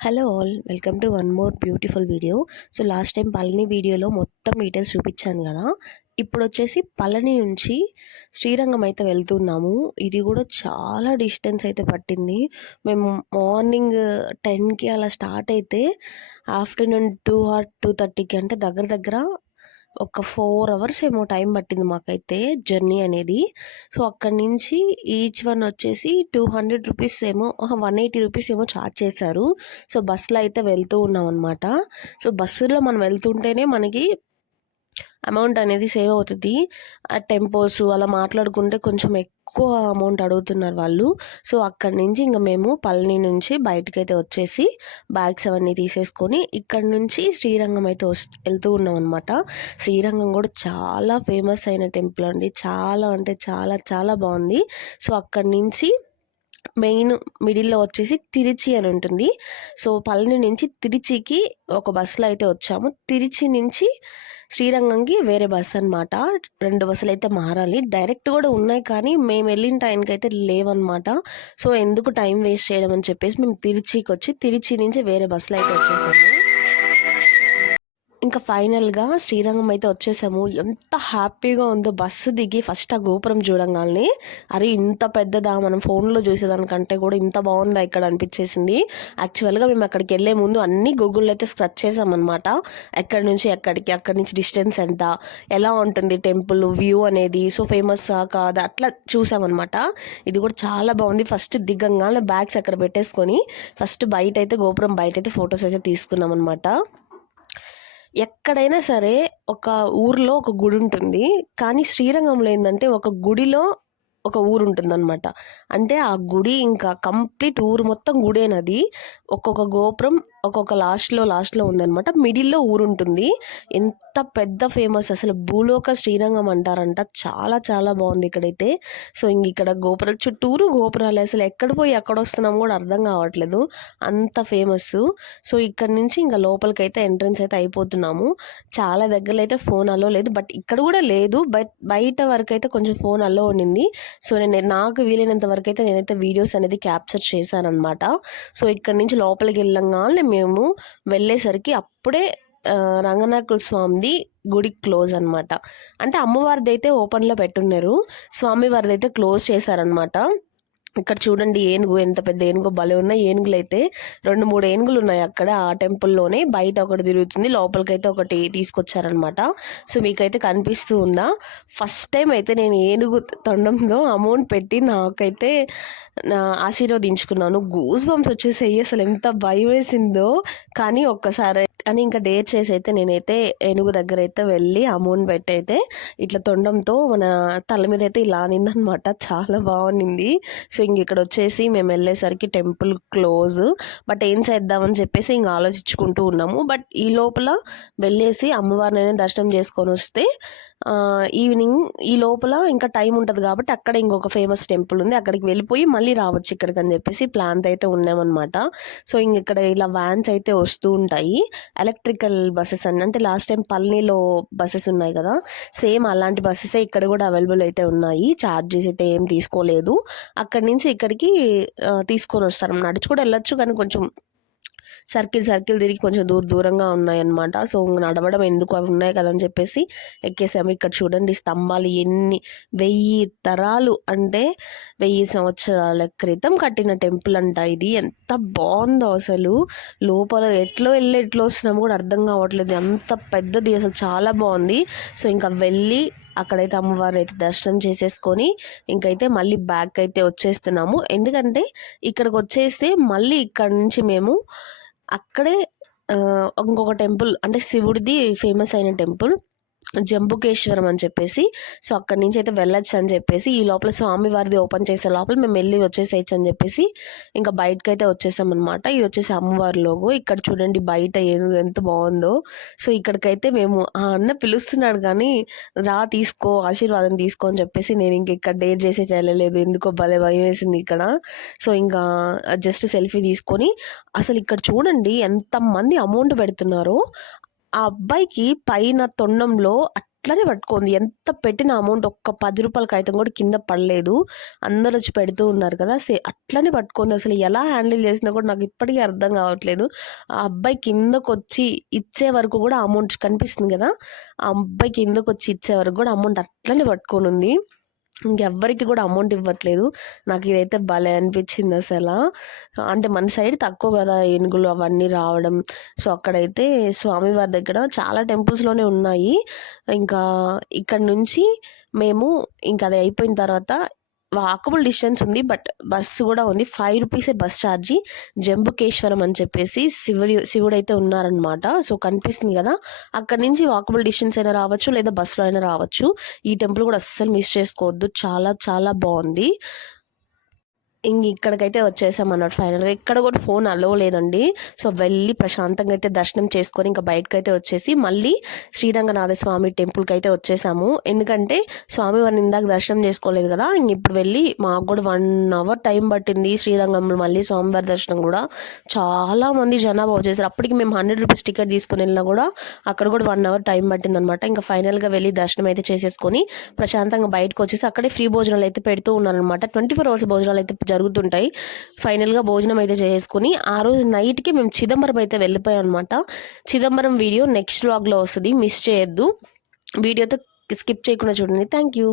Hello all welcome to one more beautiful video so last time Palani వీడియోలో మొత్తం details చూపించాను కదా. ఇప్పుడు వచ్చేసి పళని నుంచి శ్రీరంగం అయితే వెళ్తున్నాము. ఇది కూడా చాలా డిస్టెన్స్ అయితే పట్టింది. మేము మార్నింగ్ టెన్కి అలా స్టార్ట్ అయితే ఆఫ్టర్నూన్ టూ ఆర్ టూ థర్టీకి అంటే దగ్గర దగ్గర ఒక ఫోర్ అవర్స్ ఏమో టైం పట్టింది మాకైతే జర్నీ అనేది. సో అక్కడి నుంచి ఈచ్ వన్ వచ్చేసి టూ హండ్రెడ్ రూపీస్ ఏమో వన్ ఎయిటీ రూపీస్ ఏమో ఛార్జ్ చేశారు. సో బస్సులో అయితే వెళ్తూ ఉన్నాం అనమాట సో బస్సులో మనం వెళ్తుంటేనే మనకి అమౌంట్ అనేది సేవ్ అవుతుంది. ఆ టెంపోస్ అలా మాట్లాడుకుంటే కొంచెం ఎక్కువ అమౌంట్ అడుగుతున్నారు వాళ్ళు. సో అక్కడి నుంచి ఇంకా మేము పళని నుంచి బయటకు అయితే వచ్చేసి బ్యాగ్స్ అవన్నీ తీసేసుకొని ఇక్కడ నుంచి శ్రీరంగం అయితే వెళ్తూ ఉన్నాం అనమాట శ్రీరంగం కూడా చాలా ఫేమస్ అయిన టెంపుల్ అండి. చాలా అంటే చాలా చాలా బాగుంది. సో అక్కడి నుంచి మెయిన్ మిడిల్లో వచ్చేసి తిరిచి అని ఉంటుంది. సో పళని నుంచి తిరిచికి ఒక బస్సులో అయితే వచ్చాము. తిరిచి నుంచి శ్రీరంగంకి వేరే బస్ అనమాట రెండు బస్సులు అయితే మారాలి. డైరెక్ట్ కూడా ఉన్నాయి కానీ మేము వెళ్ళిన టైంకి అయితే లేవన్నమాట. సో ఎందుకు టైం వేస్ట్ చేయడం అని చెప్పేసి మేము తిరిచికి వచ్చి తిరిచి నుంచి వేరే బస్సులో అయితే వచ్చేసాము. ఇంకా ఫైనల్గా శ్రీరంగం అయితే వచ్చేసాము. ఎంత హ్యాపీగా ఉందో బస్సు దిగి ఫస్ట్ ఆ గోపురం చూడంగానే అరే ఇంత పెద్దదా? మనం ఫోన్లో చూసేదానికంటే కూడా ఇంత బాగుందా ఇక్కడ అనిపించేసింది. యాక్చువల్గా మేము అక్కడికి వెళ్ళే ముందు అన్ని గూగుల్లో అయితే స్క్రచ్ చేసామన్నమాట. ఎక్కడి నుంచి ఎక్కడికి అక్కడి నుంచి డిస్టెన్స్ ఎంత ఎలా ఉంటుంది టెంపుల్ వ్యూ అనేది సో ఫేమస్ కాదా? అట్లా చూసామన్నమాట. ఇది కూడా చాలా బాగుంది. ఫస్ట్ దిగంగానే బ్యాగ్స్ అక్కడ పెట్టేసుకొని ఫస్ట్ బయట అయితే గోపురం బయట అయితే ఫొటోస్ అయితే తీసుకున్నాం అనమాట ఎక్కడైనా సరే ఒక ఊర్లో ఒక గుడి ఉంటుంది కానీ శ్రీరంగంలో ఏంటంటే ఒక గుడిలో ఒక ఊరు ఉంటుందన్నమాట అంటే ఆ గుడి ఇంకా కంప్లీట్ ఊరు మొత్తం గుడేనది. ఒక్కొక్క గోపురం ఒక్కొక్క లాస్ట్లో లాస్ట్లో ఉందన్నమాట. మిడిల్లో ఊరు ఉంటుంది ఎంత పెద్ద ఫేమస్ అసలు. భూలోక శ్రీరంగం అంటారంట. చాలా చాలా బాగుంది ఇక్కడైతే. సో ఇంక ఇక్కడ గోపురాలు చుట్టూరు గోపురాలు. అసలు ఎక్కడ పోయి ఎక్కడ వస్తున్నాం కూడా అర్థం కావట్లేదు. అంత ఫేమస్ సో ఇక్కడ నుంచి ఇంకా లోపలికి అయితే ఎంట్రన్స్ అయితే అయిపోతున్నాము. చాలా దగ్గరలో అయితే ఫోన్ అలో లేదు. బట్ ఇక్కడ కూడా లేదు. బట్ బయట వరకు అయితే కొంచెం ఫోన్ అలో ఉండింది. సో నేను నాకు వీలైనంత వరకు అయితే నేనైతే వీడియోస్ అనేది క్యాప్చర్ చేశాను అనమాట సో ఇక్కడ నుంచి లోపలికి వెళ్ళంగానే మేము వెళ్ళేసరికి అప్పుడే రంగనాయకుల స్వామిది గుడి క్లోజ్ అనమాట అంటే అమ్మవారిది అయితే ఓపెన్లో పెట్టున్నారు. స్వామివారిది అయితే క్లోజ్ చేశారనమాట ఇక్కడ చూడండి ఏనుగు ఎంత పెద్ద ఏనుగు భలే ఉన్నాయి ఏనుగులు అయితే రెండు మూడు ఏనుగులు ఉన్నాయి అక్కడ ఆ టెంపుల్లోనే. బయట ఒకటి తిరుగుతుంది లోపలికైతే ఒకటి తీసుకొచ్చారనమాట సో మీకైతే కనిపిస్తూ ఉందా? ఫస్ట్ టైం అయితే నేను ఏనుగు తొండంలో అమౌంట్ పెట్టి నాకైతే నా ఆశీర్వదించుకున్నాను. గూస్ బంప్స్ వచ్చేసాయి. అసలు ఎంత భయం వేసిందో. కానీ ఒక్కసారి అని ఇంకా డేర్ చేసి అయితే నేనైతే ఏనుగు దగ్గర అయితే వెళ్ళి అమౌంట్ పెట్టి అయితే ఇట్లా తొండంతో మన తల మీద అయితే ఇలా అనిందనమాట. చాలా బాగుంది సో ఇంక ఇక్కడ వచ్చేసి మేము వెళ్ళేసరికి టెంపుల్ క్లోజ్. బట్ ఏం చేద్దామని చెప్పేసి ఇంక ఆలోచించుకుంటూ ఉన్నాము. బట్ ఈ లోపల వెళ్ళేసి అమ్మవారిని దర్శనం చేసుకొని వస్తే ఈవినింగ్ ఈ లోపల ఇంకా టైం ఉంటుంది కాబట్టి అక్కడ ఇంకొక ఫేమస్ టెంపుల్ ఉంది. అక్కడికి వెళ్ళిపోయి మళ్ళీ రావచ్చు ఇక్కడికి అని చెప్పేసి ప్లాన్ అయితే ఉన్నామన్నమాట. సో ఇంక ఇక్కడ ఇలా వ్యాన్స్ అయితే వస్తూ ఉంటాయి. ఎలక్ట్రికల్ బస్సెస్ అని అంటే లాస్ట్ టైం పల్నీలో బస్సెస్ ఉన్నాయి కదా? సేమ్ అలాంటి బస్సెస్ ఇక్కడ కూడా అవైలబుల్ అయితే ఉన్నాయి. ఛార్జెస్ అయితే ఏం తీసుకోలేదు. అక్కడి నుంచి ఇక్కడికి తీసుకొని వస్తారు నడిచి కూడా వెళ్ళొచ్చు కానీ కొంచెం సర్కిల్ సర్కిల్ తిరిగి కొంచెం దూర దూరంగా ఉన్నాయన్నమాట. సో నడవడం ఎందుకు? అవి ఉన్నాయి కదని చెప్పేసి ఎక్కేసాము. ఇక్కడ చూడండి స్తంభాలు ఎన్ని వెయ్యి తరాలు అంటే వెయ్యి సంవత్సరాల క్రితం కట్టిన టెంపుల్ అంట ఇది. ఎంత బాగుందో అసలు. లోపల ఎట్లో వెళ్ళి ఎట్లా వస్తున్నాము కూడా అర్థం కావట్లేదు. అంత పెద్దది అసలు. చాలా బాగుంది. సో ఇంకా వెళ్ళి అక్కడైతే అమ్మవారిని అయితే దర్శనం చేసేసుకొని ఇంకైతే మళ్ళీ బ్యాక్ అయితే వచ్చేస్తున్నాము. ఎందుకంటే ఇక్కడికి వచ్చేస్తే మళ్ళీ ఇక్కడ నుంచి మేము అక్కడే ఇంకొక టెంపుల్ అంటే శివుడిది ఫేమస్ అయిన టెంపుల్. జంబుకేశ్వరం అని చెప్పేసి. సో అక్కడి నుంచి అయితే వెళ్ళొచ్చు అని చెప్పేసి. ఈ లోపల స్వామివారిది ఓపెన్ చేసే లోపల మేము వెళ్ళి వచ్చేసేయచ్చు అని చెప్పేసి ఇంకా బయటకు అయితే వచ్చేసామన్నమాట ఇది వచ్చేసి అమ్మవారి లోగో ఇక్కడ చూడండి బయట ఏనుగు ఎంత బాగుందో. సో ఇక్కడికైతే మేము ఆ అన్న పిలుస్తున్నాడు కానీ రా తీసుకో ఆశీర్వాదం తీసుకో అని చెప్పేసి నేను ఇంక ఇక్కడ డేర్ చేసే వెళ్ళలేదు. ఎందుకో భలే భయం వేసింది ఇక్కడ. సో ఇంకా జస్ట్ సెల్ఫీ తీసుకొని అసలు ఇక్కడ చూడండి ఎంతమంది అమౌంట్ పెడుతున్నారో. ఆ అబ్బాయికి పైన తొండంలో అట్లనే పట్టుకుంది. ఎంత పెట్టిన అమౌంట్ ఒక్క పది రూపాయల కాగితం కూడా కింద పడలేదు. అందరూ వచ్చి పెడుతూ ఉన్నారు కదా. సే అట్లనే పట్టుకుంది. అసలు ఎలా హ్యాండిల్ చేసినా కూడా నాకు ఇప్పటికీ అర్థం కావట్లేదు. ఆ అబ్బాయి కిందకు వచ్చి ఇచ్చే వరకు కూడా అమౌంట్ కనిపిస్తుంది కదా. ఆ అబ్బాయి కిందకు వచ్చి ఇచ్చే వరకు కూడా అమౌంట్ అట్లనే పట్టుకొని ఉంది. ఇంకెవ్వరికి కూడా అమౌంట్ ఇవ్వట్లేదు. నాకు ఇదైతే భలే అనిపించింది అసలు. అంటే మన సైడ్ తక్కువ కదా ఏనుగులు అవన్నీ రావడం. సో అక్కడైతే స్వామివారి దగ్గర చాలా టెంపుల్స్లోనే ఉన్నాయి. ఇంకా ఇక్కడ నుంచి మేము ఇంకా అది అయిపోయిన తర్వాత వాకబుల్ డిస్టెన్స్ ఉంది బట్ బస్సు కూడా ఉంది. ఫైవ్ రూపీసే బస్ ఛార్జీ. జంబుకేశ్వరం అని చెప్పేసి శివుడి శివుడైతే ఉన్నారనమాట సో కనిపిస్తుంది కదా. అక్కడ నుంచి వాకబుల్ డిస్టెన్స్ అయినా రావచ్చు లేదా బస్సులో అయినా రావచ్చు. ఈ టెంపుల్ కూడా అస్సలు మిస్ చేసుకోవద్దు. చాలా చాలా బాగుంది. ఇంక ఇక్కడికైతే వచ్చేసాం అన్నమాట ఫైనల్గా. ఇక్కడ కూడా ఫోన్ అలో లేదండి. సో వెళ్ళి ప్రశాంతంగా అయితే దర్శనం చేసుకొని ఇంకా బయటకైతే వచ్చేసి మళ్ళీ శ్రీరంగనాథ స్వామి టెంపుల్కి అయితే వచ్చేసాము. ఎందుకంటే స్వామివారిని ఇందాక దర్శనం చేసుకోలేదు కదా ఇంక ఇప్పుడు వెళ్ళి మాకు కూడా వన్ అవర్ టైం పట్టింది శ్రీరంగంలో మళ్ళీ స్వామివారి దర్శనం కూడా. చాలా మంది జనాభా వచ్చేసారు. అప్పటికి మేము హండ్రెడ్ రూపీస్ టికెట్ తీసుకుని వెళ్ళినా కూడా అక్కడ కూడా వన్ అవర్ టైం పట్టింది అనమాట ఇంకా ఫైనల్గా వెళ్ళి దర్శనం అయితే చేసేసుకొని ప్రశాంతంగా బయటకు వచ్చేసి అక్కడే ఫ్రీ భోజనాలు అయితే పెడుతూ ఉన్నారనమాట ట్వంటీ ఫోర్ అవర్స్ భోజనాలు అయితే జరుగుతుంటాయి. ఫైనల్గా భోజనం అయితే చేసుకుని ఆ రోజు నైట్కి మేము చిదంబరం అయితే వెళ్ళిపోయాం అనమాట చిదంబరం వీడియో నెక్స్ట్ వ్లాగ్లో వస్తుంది. మిస్ చేయొద్దు. వీడియోతో స్కిప్ చేయకుండా చూడండి. Thank you